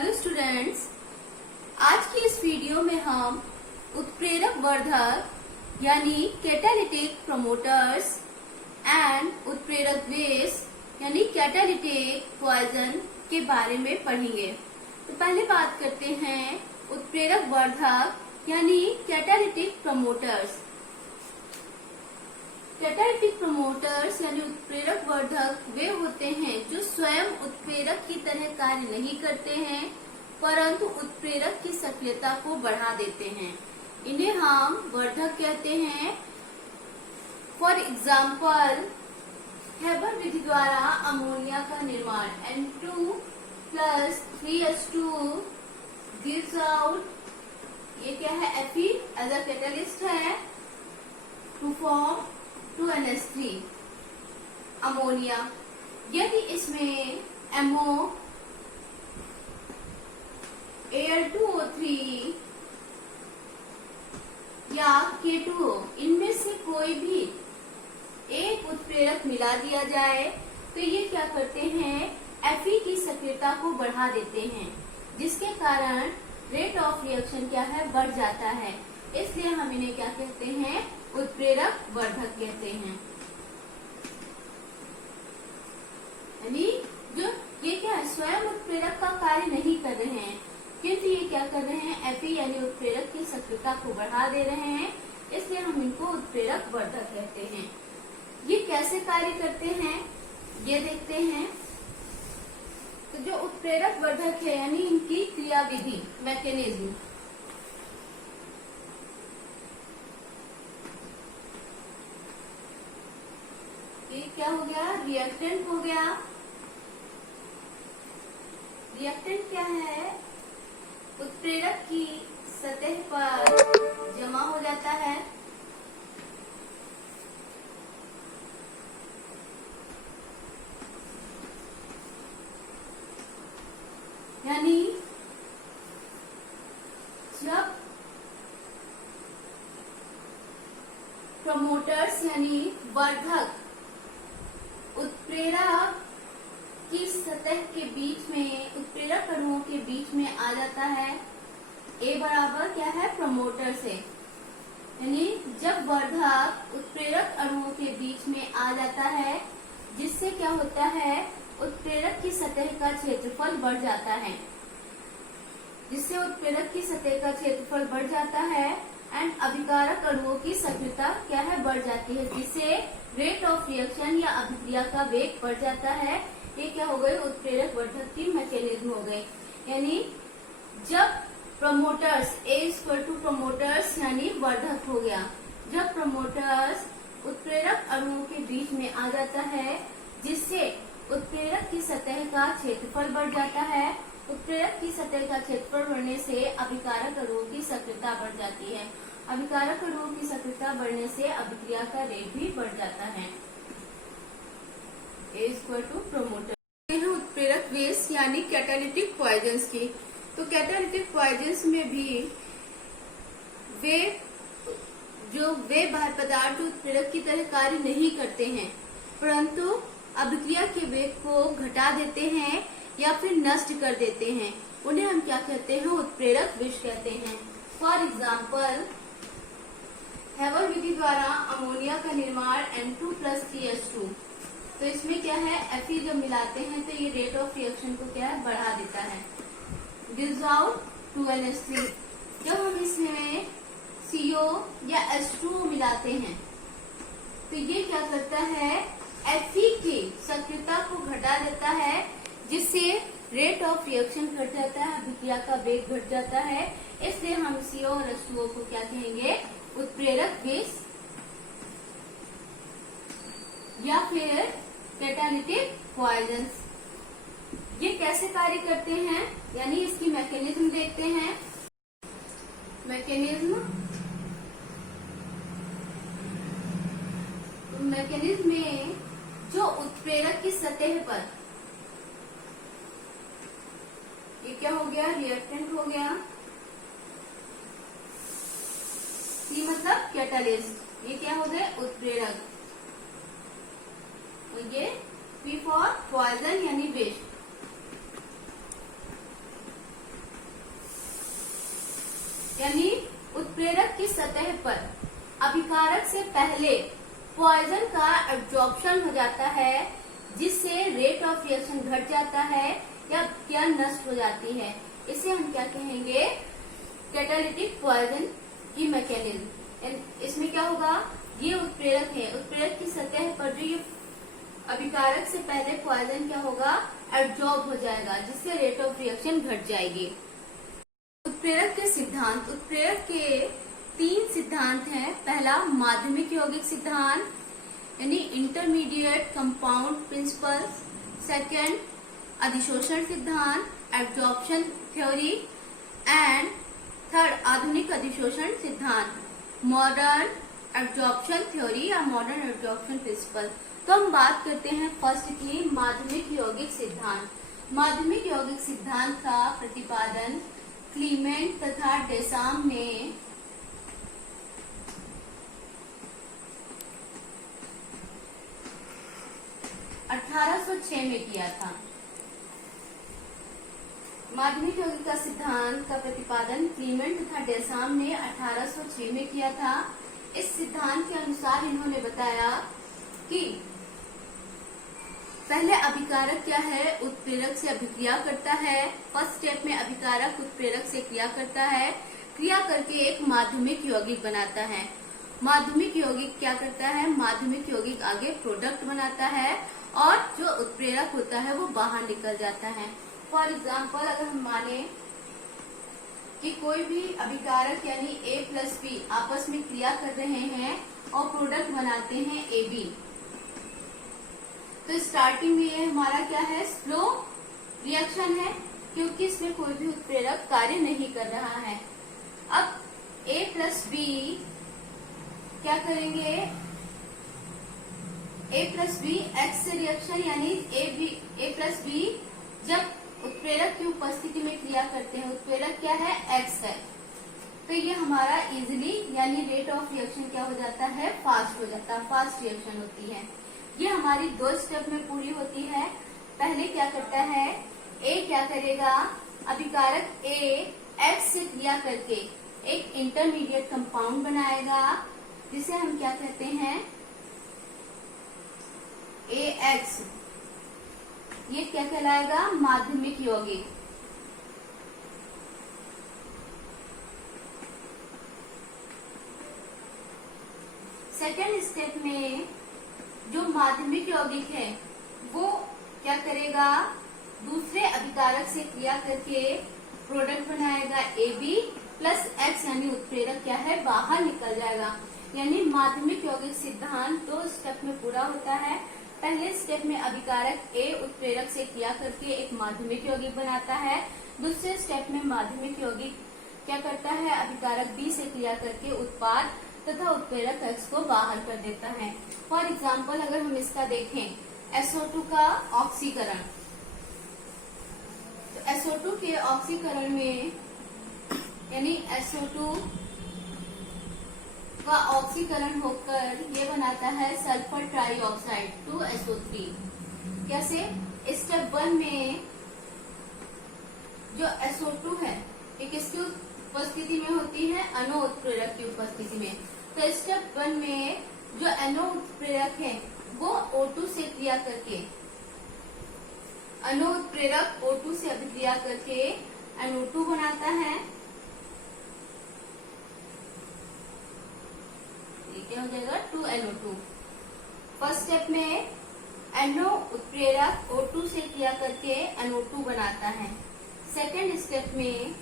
Hello students, आज की इस वीडियो में हम उत्प्रेरक वर्धक यानी कैटालिटिक प्रमोटर्स एंड उत्प्रेरक बेस यानी कैटालिटिक पॉइजन के बारे में पढ़ेंगे। तो पहले बात करते हैं उत्प्रेरक वर्धक यानी कैटालिटिक प्रमोटर्स। कैटालिटिक प्रमोटर्स यानी उत्प्रेरक वर्धक वे होते हैं जो स्वयं उत्प्रेरक की तरह कार्य नहीं करते हैं परंतु उत्प्रेरक की सक्रियता को बढ़ा देते हैं। इन्हें हम वर्धक कहते हैं। फॉर एग्जाम्पल, हेबर विधि द्वारा अमोनिया का निर्माण N2 plus 3H2 gives out, ये क्या है, Fe एज अ कैटलिस्ट है टू फॉर्म 2NH3 अमोनिया। यदि इसमें MO Al2O3 या K2O इनमें से कोई भी एक उत्प्रेरक मिला दिया जाए तो ये क्या करते हैं, Fe की सक्रियता को बढ़ा देते हैं, जिसके कारण रेट ऑफ रिएक्शन क्या है, बढ़ जाता है। इसलिए हम इन्हें क्या कहते हैं, उत्प्रेरक वर्धक कहते हैं। यानी जो ये क्या है, स्वयं उत्प्रेरक का कार्य नहीं कर रहे हैं किंतु ये क्या कर रहे हैं, Fe यानी उत्प्रेरक की सक्रियता को बढ़ा दे रहे हैं, इसलिए हम इनको उत्प्रेरक वर्धक कहते हैं। ये कैसे कार्य करते हैं ये देखते हैं। तो जो उत्प्रेरक वर्धक है यानी इनकी क्रियाविधि मैकेनिज्म, ये क्या हो गया, रिएक्टेंट हो गया। रिएक्टेंट क्या है, उत्प्रेरक की सतह पर जमा हो जाता है। यानी जब प्रमोटर्स यानी वर्धक उत्प्रेरक की सतह के बीच में, उत्प्रेरक अणुओं के बीच में आ जाता है, A बराबर क्या है, प्रमोटर से। यानी जब वर्धक उत्प्रेरक अणुओं के बीच में आ जाता है जिससे क्या होता है, उत्प्रेरक की सतह का क्षेत्रफल बढ़ जाता है, जिससे उत्प्रेरक की सतह का क्षेत्रफल बढ़ जाता है एंड अभिकारक अणुओं की सक्रियता क्या है, बढ़ जाती है, जिससे रेट ऑफ रिएक्शन या अभिक्रिया का वेग बढ़ जाता है। ये क्या हो गई, उत्प्रेरक वर्धक की मैकेनिज्म हो गई। यानी जब प्रमोटर्स A प्रमोटर्स यानी वर्धक हो गया, जब प्रमोटर्स उत्प्रेरक अणुओं के बीच में आ जाता है जिससे उत्प्रेरक की सतह का क्षेत्रफल बढ़ जाता है, उत्प्रेरक की सतह का क्षेत्रफल बढ़ने से अभिकारक अणुओं की सक्रियता बढ़ जाती है, अभिकारक अणुओं की सक्रियता बढ़ने से अभिक्रिया का रेट भी बढ़ जाता है। A promoter. उत्प्रेरक बेस यानी कैटालिटिक पॉइजन्स की। तो कैटालिटिक पॉइजन्स में भी वे बाह्य पदार्थ जो उत्प्रेरक की तरह कार्य नहीं करते हैं परंतु अभिक्रिया के वेग को घटा देते हैं या फिर नष्ट कर देते हैं, उन्हें हम क्या कहते हैं, उत्प्रेरक विष कहते हैं। फॉर एग्जाम्पल, हेबर विधि द्वारा अमोनिया का निर्माण N2 plus 3H2। तो इसमें क्या है, Fe जब मिलाते हैं तो ये रेट ऑफ रिएक्शन को क्या है, बढ़ा देता है, gives out 2NH3। जब हम इसमें CO या H2O मिलाते हैं तो ये क्या करता है, Fe की सक्रियता को घटा देता है, जिससे रेट ऑफ रिएक्शन घट जाता है, अभिक्रिया का वेग घट जाता है। इसलिए हम CO और H2O को क्या कहेंगे, उत्प्रेरक बेस या फिर कैटालिटिक पॉइजन्स। ये कैसे कार्य करते हैं यानी इसकी मैकेनिज्म देखते हैं। मैकेनिज्म में जो उत्प्रेरक की सतह पर, ये क्या हो गया, रिएक्टेंट हो गया, C मतलब कैटालिस्ट, ये क्या हो गए, उत्प्रेरक, और ये P फॉर पॉइजन यानी विष। यानी उत्प्रेरक की सतह पर अभिकारक से पहले पॉइजन का एब्जॉर्प्शन हो जाता है, जिससे रेट ऑफ रिएक्शन घट जाता है या नष्ट हो जाती है। इसे हम क्या कहेंगे? कैटालिटिक पॉइजन की मैकेनिज्म। इसमें क्या होगा? ये उत्प्रेरक है, उत्प्रेरक की सतह पर जो ये अभिकारक से पहले पॉइजन क्या होगा? एब्जॉर्ब हो जाएगा, जिससे रेट ऑफ रिएक्शन घट जाएगी। उत्प्रेरक के सिद्धांत। उत्प्रेरक के 3 सिद्धांत हैं। पहला माध्यमिक यौगिक सिद्धांत यानी इंटरमीडिएट कंपाउंड प्रिंसिपल। सेकंड अधिशोषण सिद्धांत, एब्जॉर्प्शन थ्योरी। एंड थर्ड आधुनिक अधिशोषण सिद्धांत, मॉडर्न एब्जॉर्प्शन थ्योरी या मॉडर्न एब्जॉर्प्शन प्रिंसिपल। तो हम बात करते हैं फर्स्ट की माध्यमिक यौगिक सिद्धांत। माध्यमिक यौगिक सिद्धांत का प्रतिपादन क्लीमेंट तथा डेसाम ने 1806 में किया था। माध्यमिक यौगिक का सिद्धांत का प्रतिपादन क्लीमेंट तथा डेसाम ने 1806 में किया था। इस सिद्धांत के अनुसार इन्होंने बताया कि पहले अभिकारक क्या है? उत्प्रेरक से अभिक्रिया करता है। फर्स्ट स्टेप में अभिकारक उत्प्रेरक से क्रिया करता है, क्रिया करके एक माध्यमिक यौगिक बनाता है। माध्यमिक यौगिक क्या करता है? माध्यमिक यौगिक आगे प्रोडक्ट बनाता है और जो उत्प्रेरक होता है वो बाहर निकल जाता है। फॉर एग्जाम्पल, अगर हम माने कि कोई भी अभिकारक यानी A+B आपस में क्रिया कर रहे हैं और प्रोडक्ट बनाते हैं AB, तो स्टार्टिंग में ये हमारा क्या है? स्लो रिएक्शन है, क्योंकि इसमें कोई भी उत्प्रेरक कार्य नहीं कर रहा है। अब A+B क्या करेंगे? A+B X से रिएक्शन यानी A+B जब उत्प्रेरक की उपस्थिति में क्रिया करते हैं, उत्प्रेरक क्या है? X है, तो ये हमारा इजिली यानी रेट ऑफ रिएक्शन क्या हो जाता है? फास्ट हो जाता है, फास्ट रिएक्शन होती है। ये हमारी 2 स्टेप में पूरी होती है। पहले क्या करता है? A क्या करेगा? अभिकारक A X से क्रिया करके एक इंटरमीडिएट कंपाउंड बनाएगा, जिसे हम क्या कहते हैं? AX। ये क्या कहलाएगा? माध्यमिक यौगिक। सेकेंड स्टेप में जो माध्यमिक यौगिक है वो क्या करेगा? दूसरे अभिकारक से क्रिया करके प्रोडक्ट बनाएगा AB प्लस X, यानी उत्प्रेरक क्या है? बाहर निकल जाएगा। यानी माध्यमिक यौगिक सिद्धांत 2 स्टेप में पूरा होता है। पहले स्टेप में अभिकारक A उत्प्रेरक से क्रिया करके एक माध्यमिक यौगिक बनाता है। दूसरे स्टेप में माध्यमिक यौगिक क्या करता है? अभिकारक B से क्रिया करके उत्पाद तथा उत्प्रेरक X को बाहर कर देता है। फॉर एग्जाम्पल, अगर हम इसका देखें SO2 का ऑक्सीकरण, तो SO2 के ऑक्सीकरण में यानी SO2 का ऑक्सीकरण होकर ये बनाता है सल्फर ट्राइऑक्साइड 2SO3। कैसे? स्टेप 1 में जो SO2 है ये किसकी उपस्थिति में होती है? अणु उत्प्रेरक की उपस्थिति में। तो स्टेप 1 में जो अणु उत्प्रेरक है वो O2 से क्रिया करके, अणु उत्प्रेरक O2 से अभिक्रिया करके NO2 बनाता है। ये क्या हो जाएगा? 2NO2। फर्स्ट स्टेप में अणु उत्प्रेरक O2 से क्रिया करके NO2 बनाता है। सेकेंड स्टेप में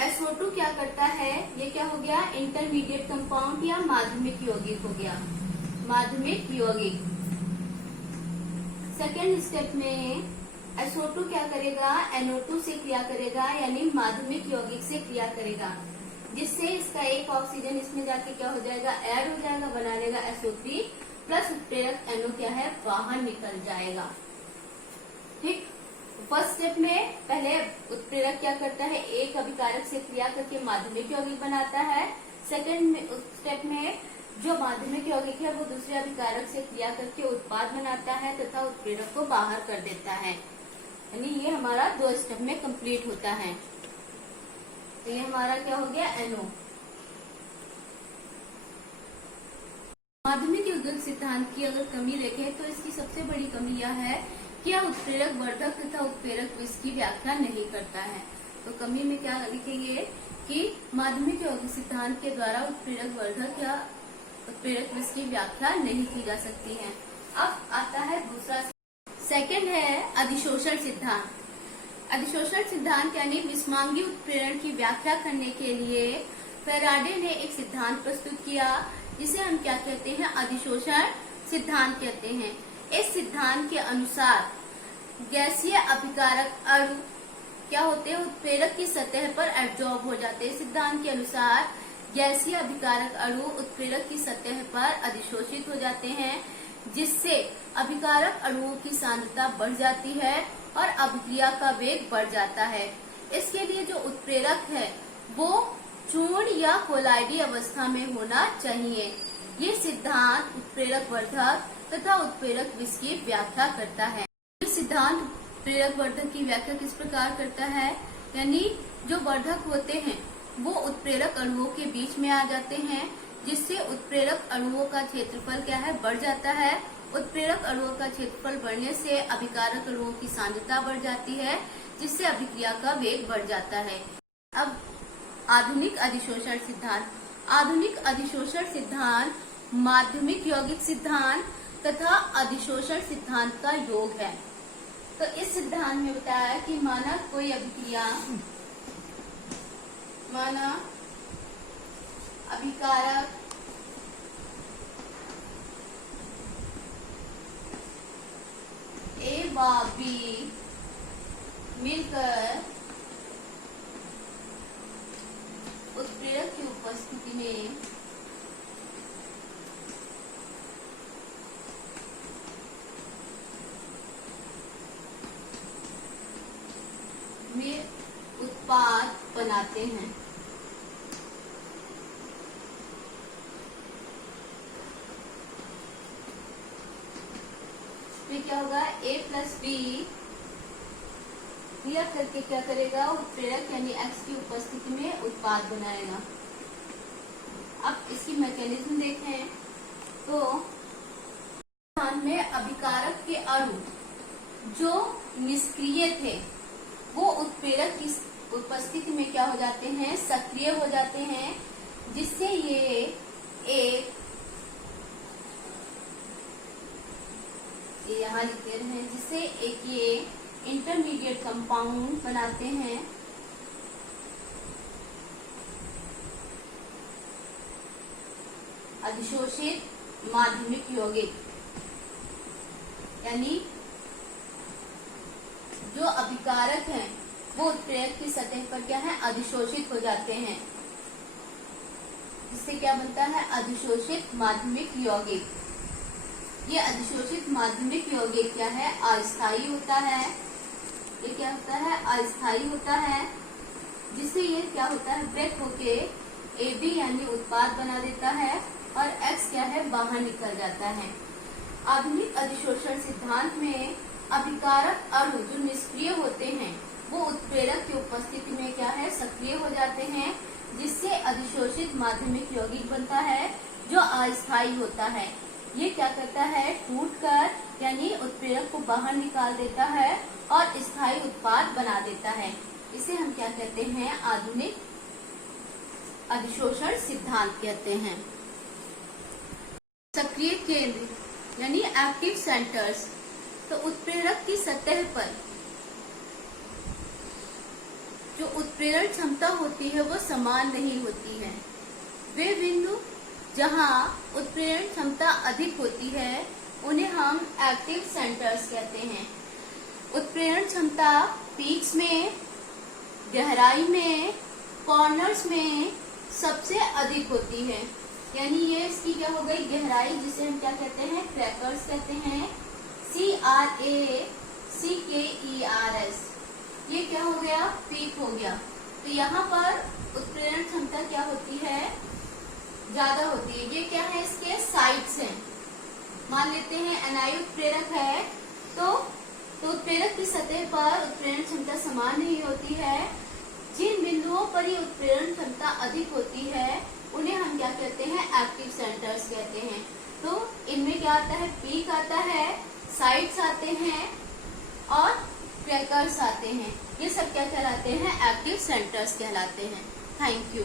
SO2 क्या करता है? ये क्या हो गया? इंटरमीडिएट कंपाउंड या माध्यमिक यौगिक हो गया, माध्यमिक यौगिक। सेकेंड स्टेप में SO2 क्या करेगा? NO2 से क्रिया करेगा, यानी माध्यमिक यौगिक से क्रिया करेगा, जिससे इसका एक ऑक्सीजन इसमें जाके क्या हो जाएगा? ऐड हो जाएगा, बना लेगा SO3 प्लस उत्प्रेरक NO क्या है? बाहर निकल जाएगा। ठीक। फर्स्ट स्टेप में पहले उत्प्रेरक क्या करता है? एक अभिकारक से क्रिया करके माध्यमिक यौगिक बनाता है। सेकेंड स्टेप में जो माध्यमिक यौगिक है वो दूसरे अभिकारक से क्रिया करके उत्पाद बनाता है तथा उत्प्रेरक को बाहर कर देता है। यानी ये हमारा 2 स्टेप में कंप्लीट होता है। तो ये हमारा क्या हो गया, NO। माध्यमिक यौगिक सिद्धांत की अगर कमी देखें तो इसकी सबसे बड़ी कमी यह है कि यह उत्प्रेरक वर्धक तथा उत्प्रेरक विष की व्याख्या नहीं करता है। तो कमी में क्या लिखेंगे कि माध्यमिक यौगिक सिद्धांत के द्वारा उत्प्रेरक वर्धक या उत्प्रेरक विष की व्याख्या नहीं की जा सकती है। अब आता है दूसरा, सेकंड है अधिशोषण सिद्धांत। अधिशोषण सिद्धांत यानी विषमांगी उत्प्रेरण की व्याख्या करने के लिए फैराडे ने एक सिद्धांत प्रस्तुत किया, जिसे हम क्या कहते हैं, अधिशोषण सिद्धांत कहते हैं। इस सिद्धांत के अनुसार गैसीय अभिकारक अणु क्या होते हैं, उत्प्रेरक की सतह पर एब्जॉर्ब हो जाते हैं। सिद्धांत के अनुसार गैसीय अभिकारक अणु उत्प्रेरक की सतह पर अधिशोषित हो जाते हैं, जिससे अभिकारक अणुओं की सांद्रता बढ़ जाती है और अभिक्रिया का वेग बढ़ जाता है। इसके लिए जो उत्प्रेरक है वो चूर्ण या कोलाइडी अवस्था में होना चाहिए। ये सिद्धांत उत्प्रेरक वर्धक तथा उत्प्रेरक विष की व्याख्या करता है। ये सिद्धांत उत्प्रेरक वर्धक की व्याख्या किस प्रकार करता है, यानी जो वर्धक होते हैं वो उत्प्रेरक अणुओं के बीच में आ जाते हैं, जिससे उत्प्रेरक अणुओं का क्षेत्रफल क्या है, बढ़ जाता है। उत्प्रेरक अणुओं का क्षेत्रफल बढ़ने से अभिकारक अणुओं की सांद्रता बढ़ जाती है, जिससे अभिक्रिया का वेग बढ़ जाता है। अब आधुनिक अधिशोषण सिद्धांत। आधुनिक अधिशोषण सिद्धांत माध्यमिक यौगिक सिद्धांत तथा अधिशोषण सिद्धांत का योग है। तो इस सिद्धांत में बताया कि माना कोई अभिक्रिया, माना अभिकारक A व B मिलकर उत्प्रेरक की उपस्थिति में उत्पाद बनाते हैं। फिर क्या होगा, A प्लस B क्रिया करके क्या करेगा, उत्प्रेरक यानी X की उपस्थिति में उत्पाद बनाएगा। अब इसकी मैकेनिज्म देखें तो में अभिकारक के अणु जो निष्क्रिय थे वो उत्प्रेरक की उपस्थिति में क्या हो जाते हैं, सक्रिय हो जाते हैं, जिससे ये यहाँ लिखते हैं, जिससे एक ये इंटरमीडिएट कंपाउंड बनाते हैं। अधिशोषित माध्यमिक यौगिक यानी जो अभिकारक हैं वो उत्प्रेरक की सतह पर क्या है, अधिशोषित हो जाते हैं, जिससे क्या बनता है, अधिशोषित माध्यमिक यौगिक। ये अधिशोषित माध्यमिक यौगिक क्या है, अस्थायी होता है। ये क्या होता है, अस्थायी होता है, जिससे ये क्या होता है, ब्रेक होके AB यानी उत्पाद बना देता है और X क्या है, बाहर निकल जाता है। आधुनिक अधिशोषण सिद्धांत में अभिकारक अणु जो निष्क्रिय होते हैं वो उत्प्रेरक की उपस्थिति में क्या है, सक्रिय हो जाते हैं, जिससे अधिशोषित माध्यमिक यौगिक बनता है जो अस्थायी होता है। ये क्या करता है, टूटकर यानी उत्प्रेरक को बाहर निकाल देता है और स्थायी उत्पाद बना देता है। इसे हम क्या कहते हैं, आधुनिक अधिशोषण सिद्धांत कहते हैं। सक्रिय केंद्र यानी एक्टिव सेंटर्स। तो उत्प्रेरक की सतह पर जो उत्प्रेरण क्षमता होती है वो समान नहीं होती है। वे बिंदु जहां उत्प्रेरण क्षमता अधिक होती है उन्हें हम एक्टिव सेंटर्स कहते हैं। उत्प्रेरण क्षमता पीक्स में, गहराई में, कॉर्नर्स में सबसे अधिक होती है। यानी ये इसकी क्या हो गई, गहराई, जिसे हम क्या कहते हैं, क्रैकर्स कहते हैं, CRACKERS। ये क्या हो गया, पीक हो गया। तो यहाँ पर उत्प्रेरण क्षमता क्या होती है, ज्यादा होती है। ये क्या है, इसके साइड्स हैं। मान लेते हैं एनआई उत्प्रेरक है तो तो उत्प्रेरक की सतह पर उत्प्रेरण क्षमता समान नहीं होती है। जिन बिंदुओं पर ये उत्प्रेरण क्षमता अधिक होती है उन्हें हम क्या कहते हैं, एक्टिव सेंटर्स कहते हैं। तो इनमें क्या आता है, पीक आता है, साइट्स आते हैं और क्रैकर्स आते हैं। ये सब क्या कहलाते हैं, एक्टिव सेंटर्स कहलाते हैं। Thank you.